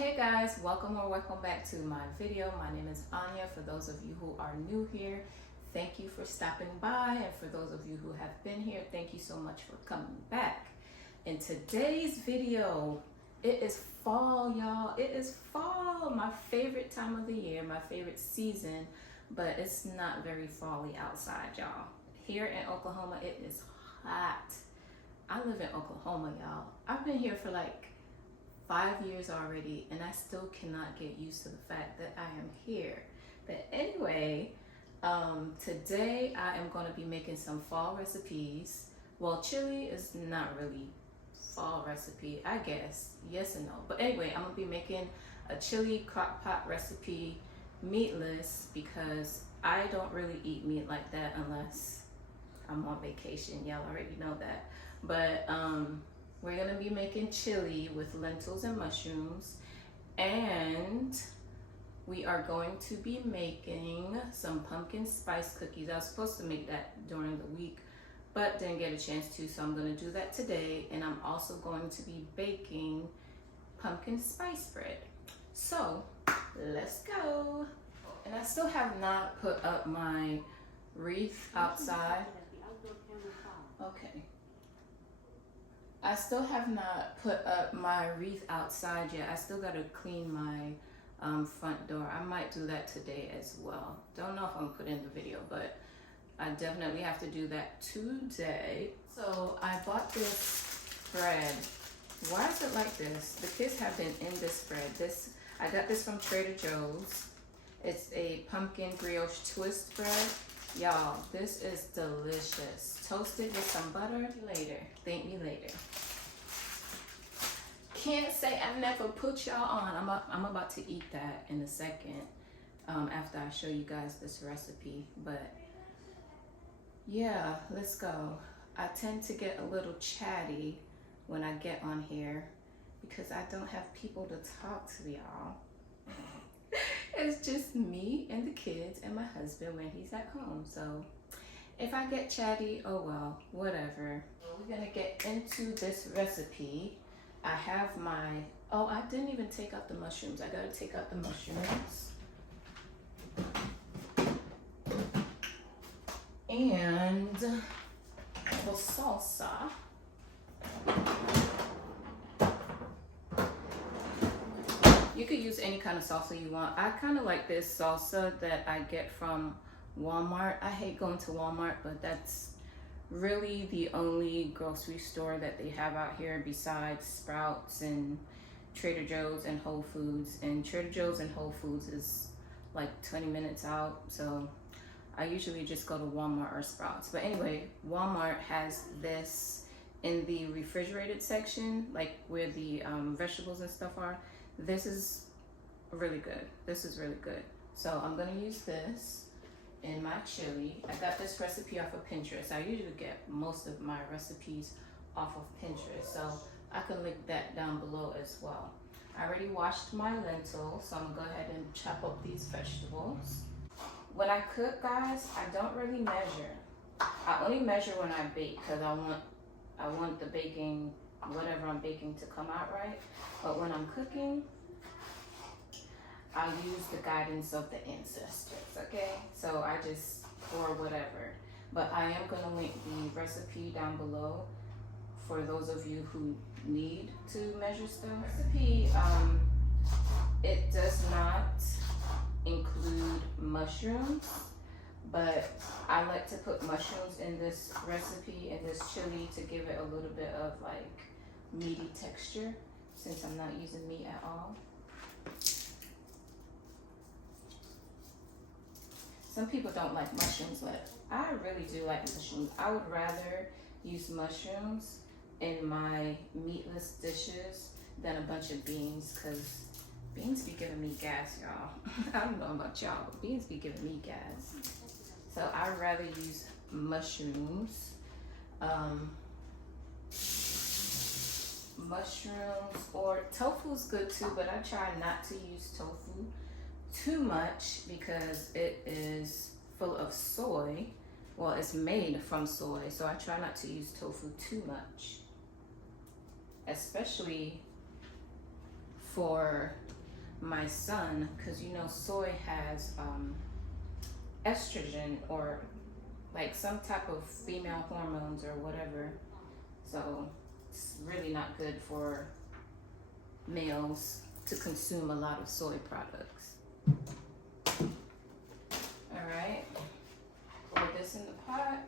Hey guys, welcome back to my video. My name is Anya. For those of you who are new here, thank you for stopping by, and for those of you who have been here, thank you so much for coming back. In today's video, it is fall, y'all. It is fall, my favorite time of the year, my favorite season, but it's not very fall-y outside, y'all. Here in Oklahoma, it is hot. I live in Oklahoma, y'all. I've been here for like 5 years already, and I still cannot get used to the fact that I am here. But anyway, today I am going to be making some fall recipes. Well, chili is not really fall recipe, I guess, yes and no. But anyway, I'm going to be making a chili crock pot recipe, meatless, because I don't really eat meat like that unless I'm on vacation. Y'all already know that. But we're gonna be making chili with lentils and mushrooms, and we are going to be making some pumpkin spice cookies. I was supposed to make that during the week, but didn't get a chance to, so I'm gonna do that today. And I'm also going to be baking pumpkin spice bread. So let's go. And I still have not put up my wreath outside. Okay. I still have not put up my wreath outside yet. I still gotta clean my front door. I might do that today as well. Don't know if I'm gonna put in the video, but I definitely have to do that today. So I bought this bread. Why is it like this? The kids have been in this bread. I got this from Trader Joe's. It's a pumpkin brioche twist bread. Y'all, this is delicious. Toasted with some butter. Thank me later. Can't say I never put y'all on. I'm about to eat that in a second after I show you guys this recipe. But yeah, let's go. I tend to get a little chatty when I get on here because I don't have people to talk to, y'all. It's just me and the kids and my husband when he's at home. So if I get chatty, oh well, whatever. We're gonna get into this recipe. I have I didn't even take out the mushrooms. I gotta take out the mushrooms. And the salsa. You could use any kind of salsa you want. I kind of like this salsa that I get from Walmart. I hate going to Walmart, but that's really the only grocery store that they have out here besides Sprouts and Trader Joe's and Whole Foods. And Trader Joe's and Whole Foods is like 20 minutes out, so I usually just go to Walmart or Sprouts. But anyway, Walmart has this in the refrigerated section, like where the vegetables and stuff are. This is really good. This is really good. So I'm gonna use this in my chili. I got this recipe off of Pinterest. I usually get most of my recipes off of Pinterest, so I can link that down below as well. I already washed my lentils, so I'm gonna go ahead and chop up these vegetables. When I cook, guys, I don't really measure. I only measure when I bake because I want the baking, whatever I'm baking, to come out right. But when I'm cooking, I use the guidance of the ancestors, okay? So I just pour whatever. But I am gonna link the recipe down below for those of you who need to measure stuff. Recipe, it does not include mushrooms, but I like to put mushrooms in this recipe, in this chili, to give it a little bit of like meaty texture, since I'm not using meat at all. Some people don't like mushrooms, but I really do like mushrooms. I would rather use mushrooms in my meatless dishes than a bunch of beans, because beans be giving me gas, y'all. I don't know about y'all, but beans be giving me gas. So I'd rather use mushrooms. Mushrooms, or tofu's good too, but I try not to use tofu too much because it is full of soy. Well, it's made from soy, so I try not to use tofu too much, especially for my son, because you know soy has estrogen or like some type of female hormones or whatever, so it's really not good for males to consume a lot of soy products. All right, pour this in the pot.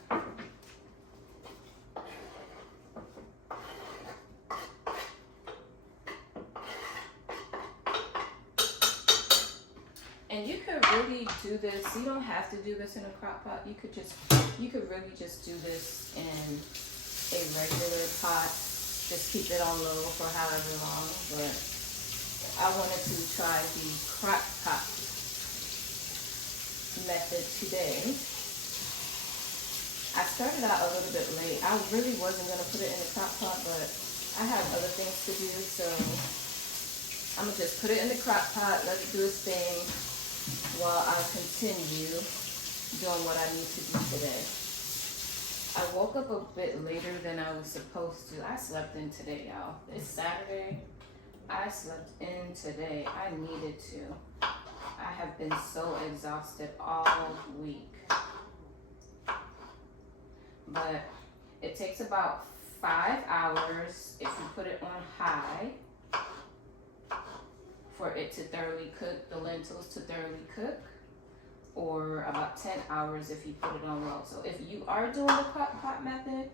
And you could really do this. You don't have to do this in a crock pot. You could really just do this in a regular pot. Just keep it on low for however long. But I wanted to try the crock pot method today. I started out a little bit late. I really wasn't gonna put it in the crock pot, but I had other things to do, so I'm gonna just put it in the crock pot, let it do its thing, while I continue doing what I need to do today. I woke up a bit later than I was supposed to. I slept in today, y'all. It's Saturday. I slept in today. I needed to. I have been so exhausted all week. But it takes about 5 hours if you put it on high for it to thoroughly cook, the lentils to thoroughly cook, or about 10 hours if you put it on low. So if you are doing the crock pot method,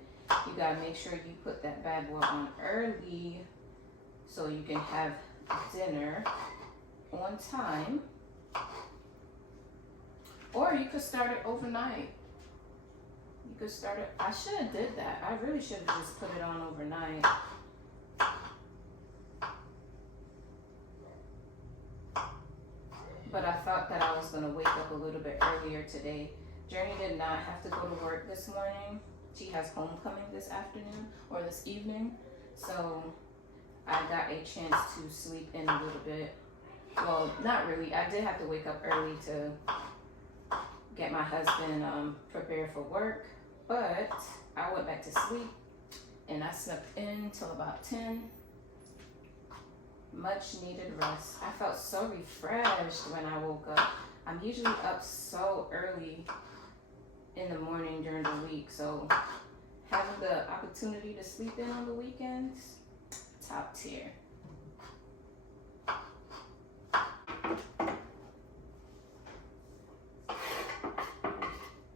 you gotta make sure you put that bad boy on early so you can have dinner on time. Or you could start it overnight. You could start it, I should have did that. I really should have just put it on overnight. But I thought that I was gonna wake up a little bit earlier today. Journey did not have to go to work this morning. She has homecoming this afternoon or this evening. So I got a chance to sleep in a little bit. Well, not really. I did have to wake up early to get my husband prepared for work. But I went back to sleep and I slept in till about 10. Much needed rest. I felt so refreshed when I woke up. I'm usually up so early in the morning during the week, so having the opportunity to sleep in on the weekends, top tier.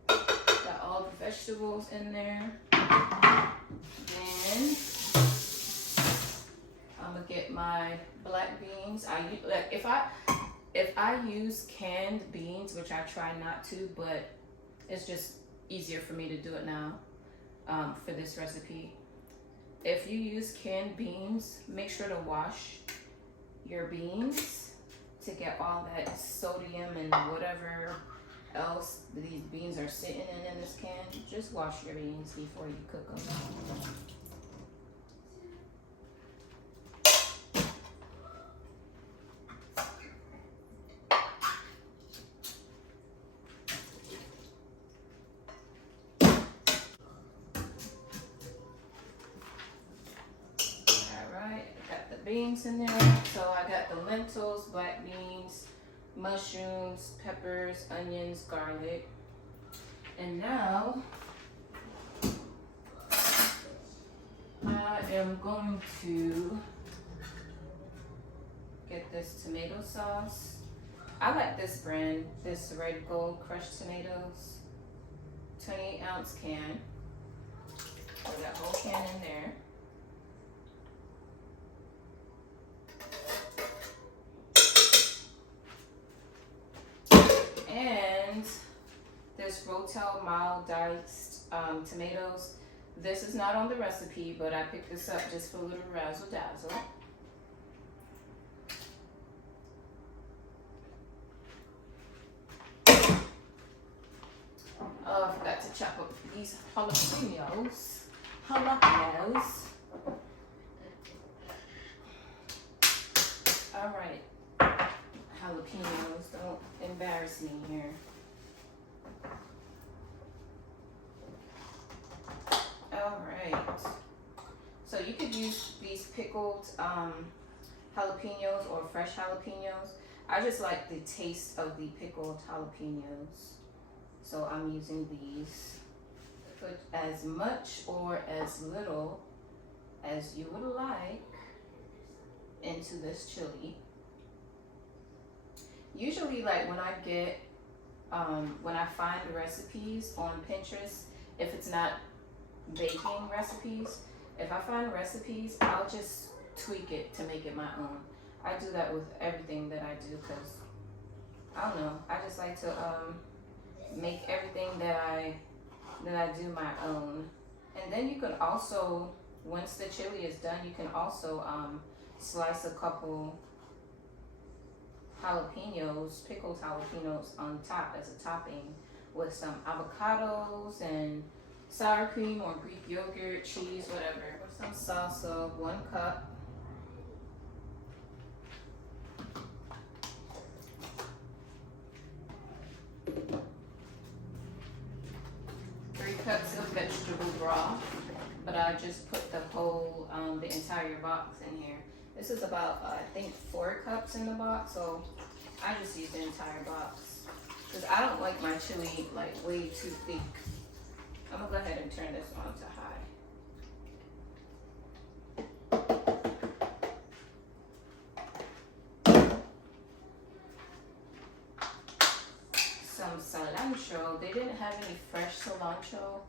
Got all the vegetables in there. Then I'm gonna get my black beans. If I use canned beans, which I try not to, but it's just easier for me to do it now for this recipe. If you use canned beans, make sure to wash your beans to get all that sodium and whatever else these beans are sitting in this can. Just wash your beans before you cook them. Beans in there. So I got the lentils, black beans, mushrooms, peppers, onions, garlic. And now I am going to get this tomato sauce. I like this brand, this Red Gold crushed tomatoes, 28-ounce can. Put that whole can in there. And this Rotel mild diced tomatoes. This is not on the recipe, but I picked this up just for a little razzle dazzle. Oh, I forgot to chop up these jalapenos. All right. Jalapenos, don't embarrass me here. All right. So you could use these pickled jalapenos or fresh jalapenos. I just like the taste of the pickled jalapenos. So I'm using these. Put as much or as little as you would like into this chili. Usually, like when I get, when I find recipes on Pinterest, if it's not baking recipes, if I find recipes, I'll just tweak it to make it my own. I do that with everything that I do because, I don't know, I just like to make everything that I do my own. And then you could also, once the chili is done, you can also slice a couple jalapenos, pickled jalapenos on top as a topping with some avocados and sour cream or Greek yogurt, cheese, whatever. Some salsa, 1 cup. Three cups of vegetable broth, but I just put the whole, the entire box in here. This is about, I think 4 cups in the box, so I just use the entire box. Because I don't like my chili like way too thick. I'm gonna go ahead and turn this on to high. Some cilantro. They didn't have any fresh cilantro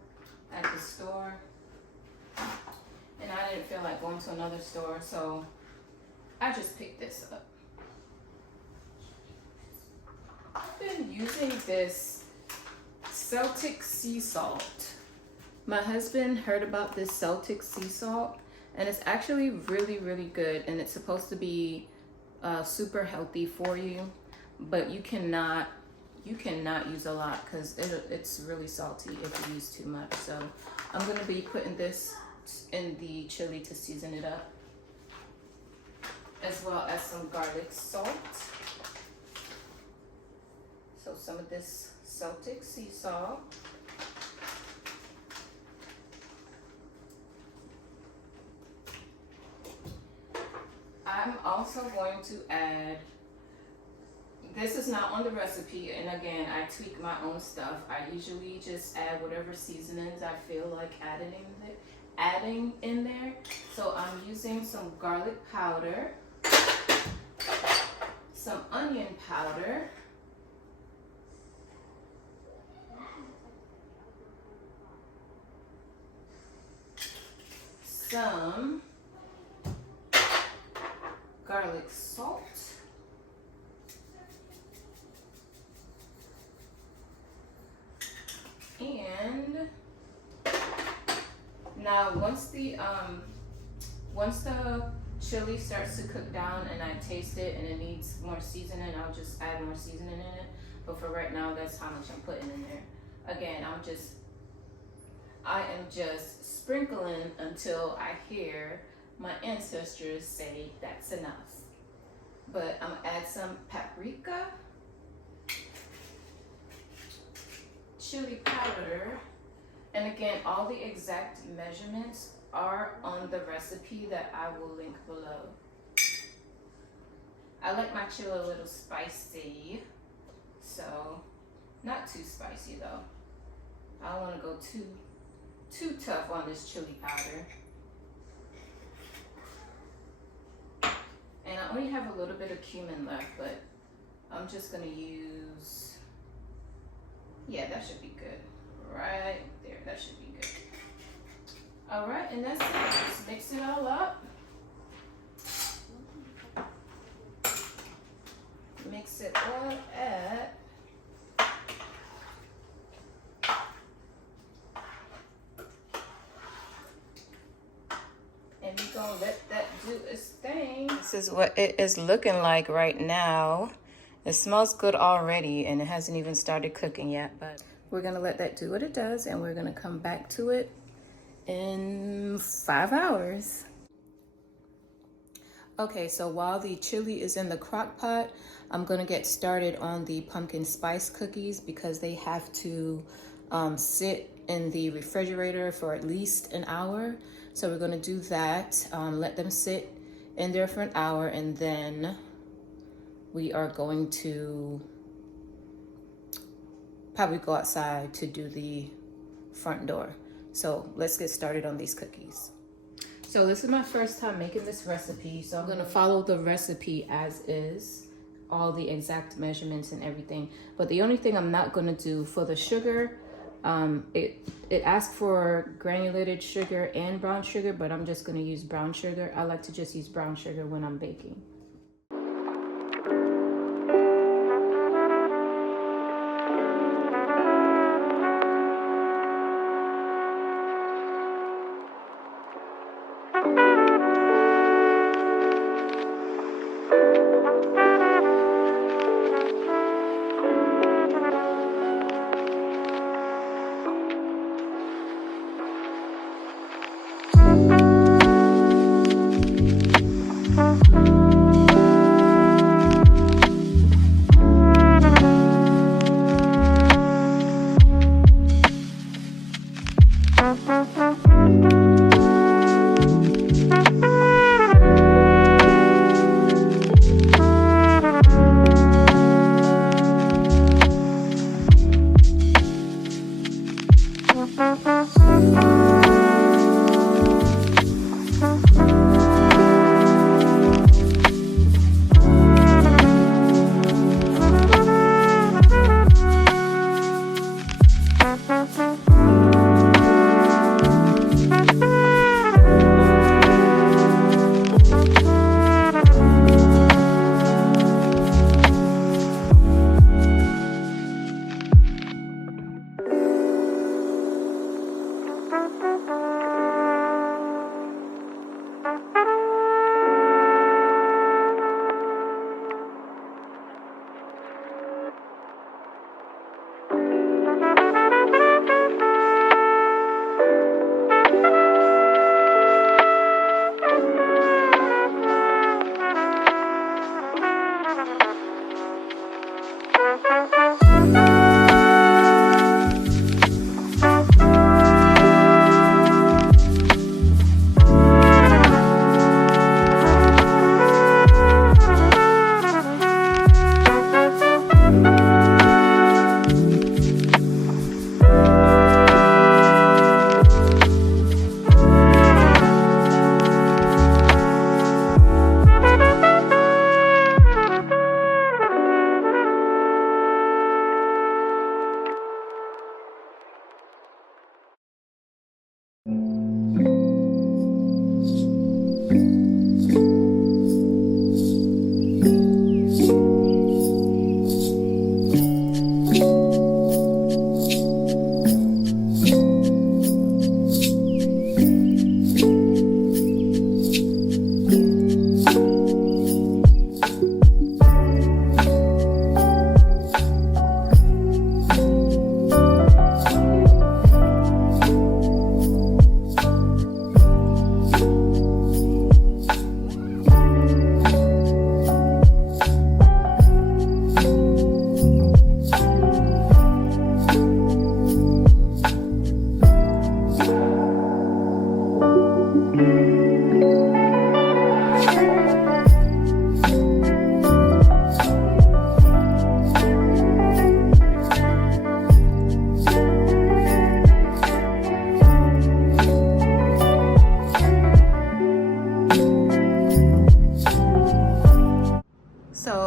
at the store. And I didn't feel like going to another store, so I just picked this up. I've been using this Celtic Sea Salt. My husband heard about this Celtic Sea Salt, and it's actually really, really good, and it's supposed to be super healthy for you, but you cannot use a lot because it's really salty if you use too much. So I'm going to be putting this in the chili to season it up, as well as some garlic salt. So some of this Celtic Sea Salt. I'm also going to add, this is not on the recipe, and again, I tweak my own stuff. I usually just add whatever seasonings I feel like adding in there. So I'm using some garlic powder, some onion powder, some garlic salt, and now once the chili starts to cook down and I taste it and it needs more seasoning, I'll just add more seasoning in it. But for right now, that's how much I'm putting in there. Again, I am just sprinkling until I hear my ancestors say that's enough. But I'm gonna add some paprika, chili powder, and again, all the exact measurements are on the recipe that I will link below. I like my chili a little spicy, so not too spicy though. I don't want to go too tough on this chili powder. And I only have a little bit of cumin left, but I'm just gonna use, yeah, that should be good. Right there, that should be good. All right, and that's it. Just mix it all up. Mix it all up. And we're gonna let that do its thing. This is what it is looking like right now. It smells good already, and it hasn't even started cooking yet, but we're gonna let that do what it does, and we're gonna come back to it in 5 hours. Okay, so while the chili is in the crock pot, I'm gonna get started on the pumpkin spice cookies because they have to sit in the refrigerator for at least an hour. So we're gonna do that, let them sit in there for an hour, and then we are going to probably go outside to do the front door. So let's get started on these cookies. So this is my first time making this recipe, so I'm gonna follow the recipe as is, all the exact measurements and everything. But the only thing I'm not gonna do for the sugar, it asks for granulated sugar and brown sugar, but I'm just gonna use brown sugar. I like to just use brown sugar when I'm baking.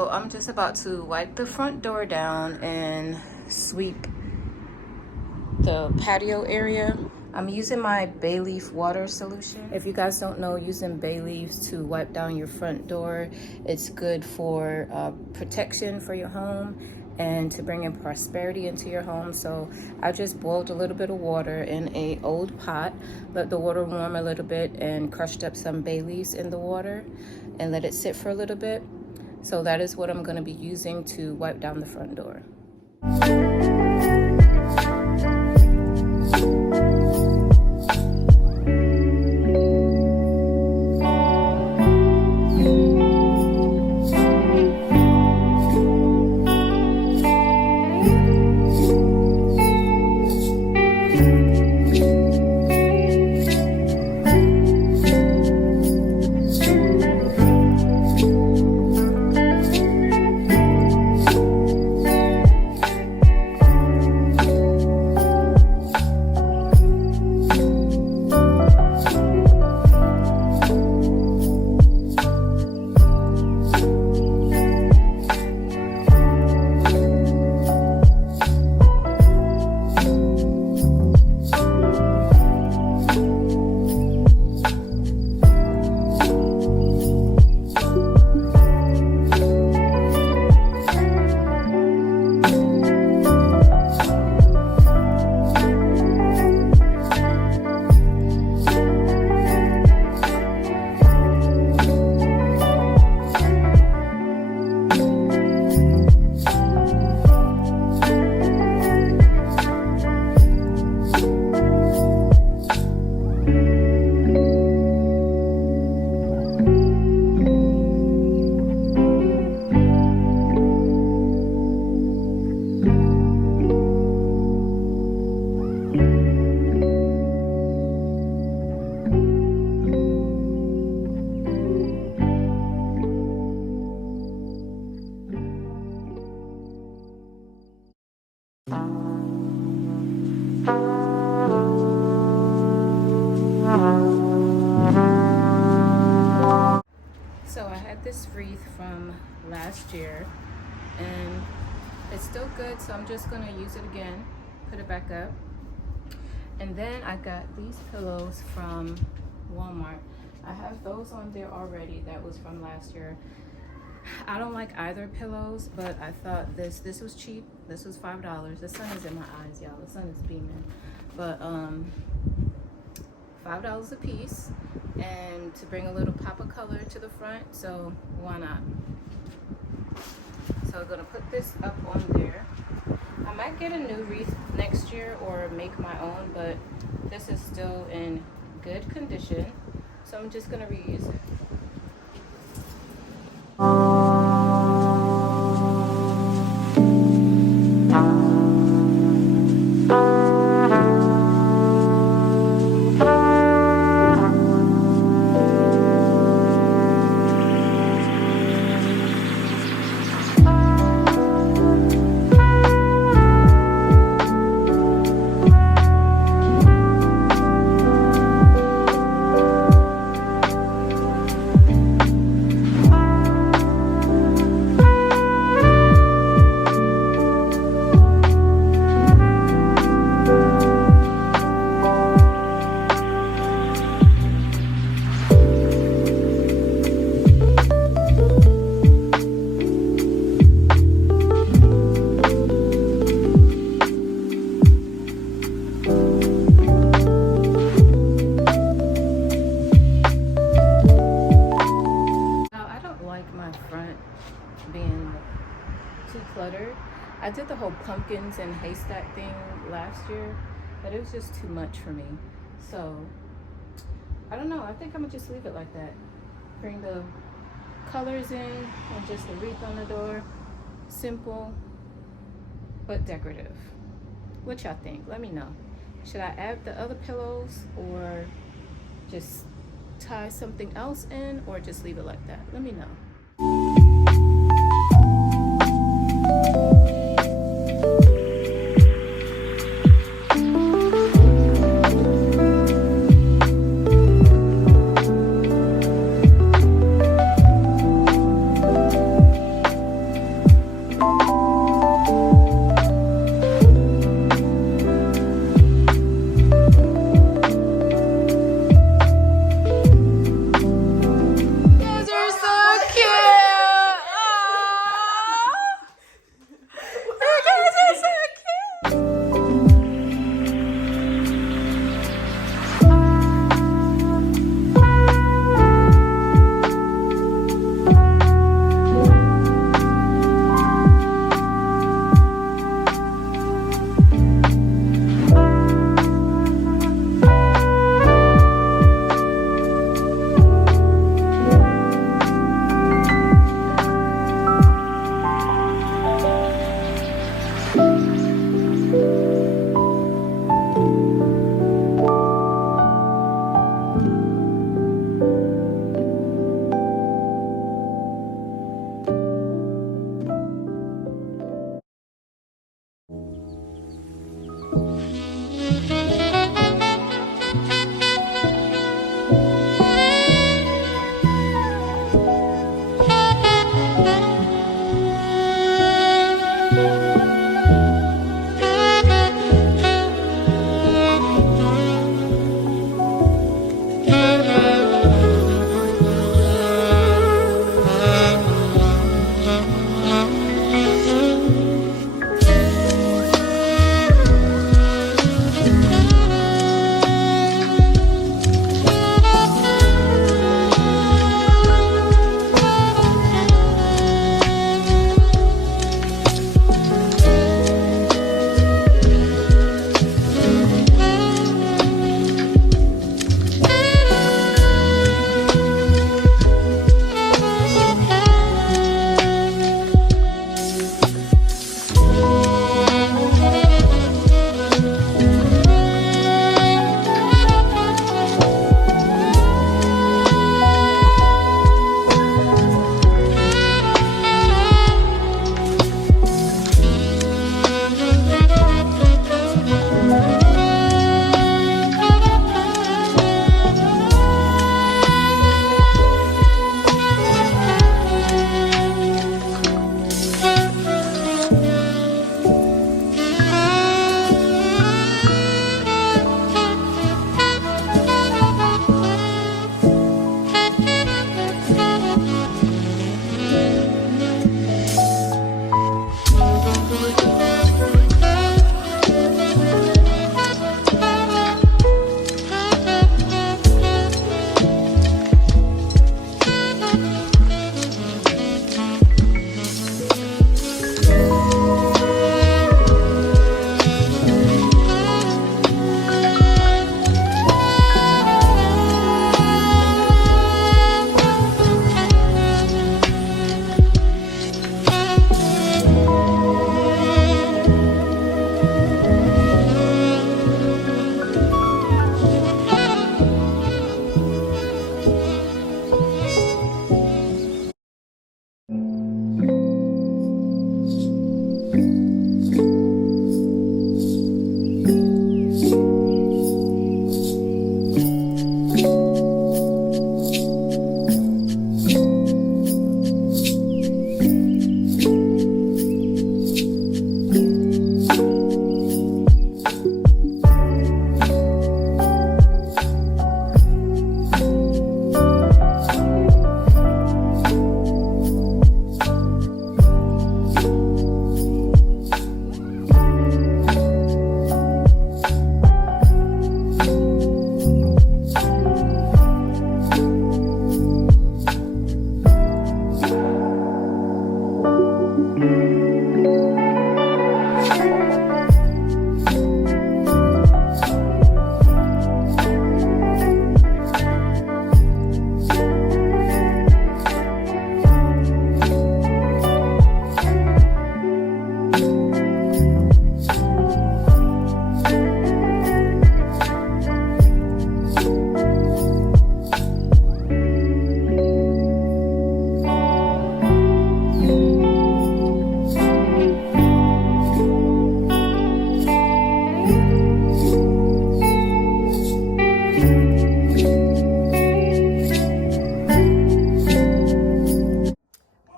I'm just about to wipe the front door down and sweep the patio area. I'm using my bay leaf water solution. If you guys don't know, using bay leaves to wipe down your front door, it's good for protection for your home and to bring in prosperity into your home. So I just boiled a little bit of water in a old pot, let the water warm a little bit, and crushed up some bay leaves in the water and let it sit for a little bit. So that is what I'm going to be using to wipe down the front door. wreath from last year, and it's still good, so I'm just gonna use it again, put it back up. And then I got these pillows from Walmart. I have those on there already. That was from last year. I don't like either pillows, but I thought this was cheap. This was $5. The sun is in my eyes, y'all. The sun is beaming. But $5 a piece, and to bring a little pop of color to the front, so why not? So I'm gonna put this up on there. I might get a new wreath next year or make my own, but this is still in good condition, so I'm just gonna reuse it. I did the whole pumpkins and haystack thing last year, but it was just too much for me. So, I don't know. I think I'm going to just leave it like that. Bring the colors in and just a wreath on the door. Simple, but decorative. What y'all think? Let me know. Should I add the other pillows or just tie something else in, or just leave it like that? Let me know.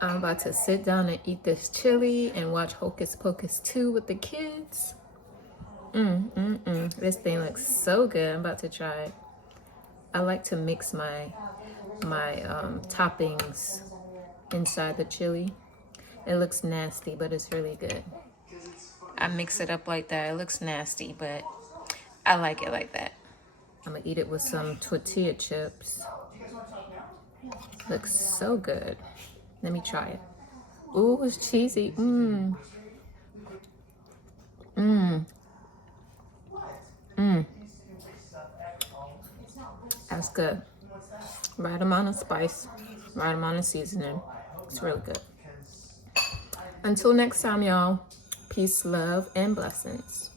I'm about to sit down and eat this chili and watch Hocus Pocus 2 with the kids. This thing looks so good. I'm about to try it. I like to mix my toppings inside the chili. It looks nasty, but it's really good. I mix it up like that. It looks nasty, but I like it like that. I'm gonna eat it with some tortilla chips. Looks so good. Let me try it. Ooh, it's cheesy. That's good. Right amount of spice, right amount of seasoning. It's really good. Until next time, y'all. Peace, love, and blessings.